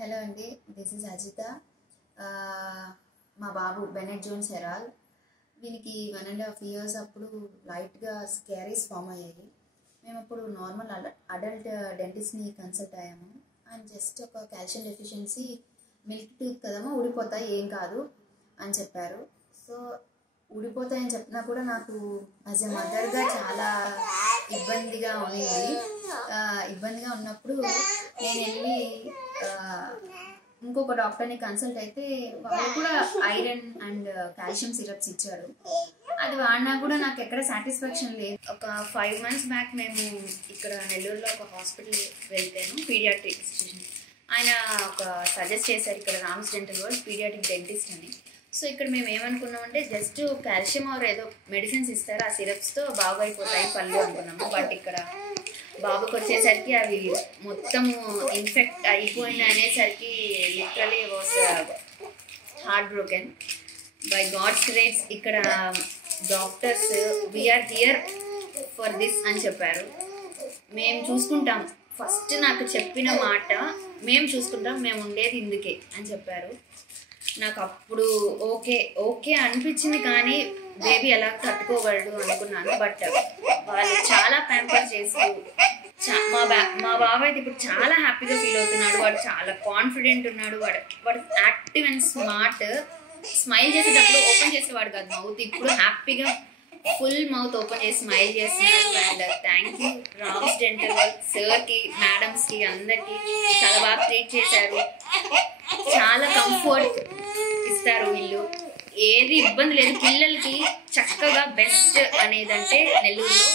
Hello అండి, this is Ajitha. మా బాబు Bennett Jones హెరాల్. వీనికి 1.5 years అప్పుడు లైట్గా స్కారీస్ ఫామ్ అయ్యాయి. మేము అప్పుడు నార్మల్ అడల్ట్ డెంటిస్ట్ని కన్సల్ట్ అయ్యాము. ఆయన జస్ట్ ఒక కాల్షియం డెఫిషియన్సీ, మిల్క్ టూత్ కదమ్మా, ఊడిపోతాయి, ఏం కాదు అని చెప్పారు. సో ఊడిపోతాయని చెప్పినా కూడా నాకు యాజ్ ఎ మదర్గా చాలా ఇబ్బందిగా ఉన్నప్పుడు నేను వెళ్ళి ఇంకొక డాక్టర్ని కన్సల్ట్ అయితే వాళ్ళు కూడా ఐరన్ అండ్ కాల్షియం సిరప్స్ ఇచ్చారు. అది వాడినా కూడా నాకు ఎక్కడ సాటిస్ఫాక్షన్ లేదు. ఒక 5 months బ్యాక్ మేము ఇక్కడ నెల్లూరులో ఒక హాస్పిటల్ వెళ్తాను, పీడియాట్రిషియన్. ఆయన ఒక సజెస్ట్ చేశారు, ఇక్కడ Ram's dental world paediatric dentist అని. సో ఇక్కడ మేము ఏమనుకున్నామంటే జస్ట్ కాల్షియం ఆర్ ఏదో మెడిసిన్స్ ఇస్తారు, ఆ సిరప్స్తో బాగా అయిపోతాయి పళ్ళు అనుకున్నాము. బట్ ఇక్కడ బాబుకి వచ్చేసరికి అవి మొత్తము ఇన్ఫెక్ట్ అయిపోయింది అనేసరికి literally was heart broken. By God's grace ఇక్కడ doctors we are here for this అని చెప్పారు. మేము చూసుకుంటాం, ఫస్ట్ నాకు చెప్పిన మాట, మేము చూసుకుంటాం, మేము ఉండేది ఇందుకే అని చెప్పారు. నాకు అప్పుడు ఓకే అనిపించింది, కానీ బేబీ ఎలా తట్టుకోగలడు అనుకున్నాను. బట్ వాళ్ళు చాలా ప్యాంపర్ చేస్తూ మా బాబు అయితే ఇప్పుడు చాలా హ్యాపీగా ఫీల్ అవుతున్నాడు. వాడు చాలా కాన్ఫిడెంట్ ఉన్నాడు. వాడు యాక్టివ్ అండ్ స్మార్ట్. స్మైల్ చేసేటప్పుడు ఓపెన్ చేసేవాడు కాదు మౌత్, ఇప్పుడు హ్యాపీగా ఫుల్ మౌత్ ఓపెన్ చేసి స్మైల్ చేస్తున్నాడు. And thank you Rams dental world సార్కి, మేడమ్స్కి, అందరికీ చాలా బాగా ట్రీట్ చేశారు. చాలా కంఫర్ట్ ఇస్తారు వీళ్ళు, ఏది ఇబ్బంది లేదు. పిల్లలకి చక్కగా బెస్ట్ అనేదంటే నెల్లూరులో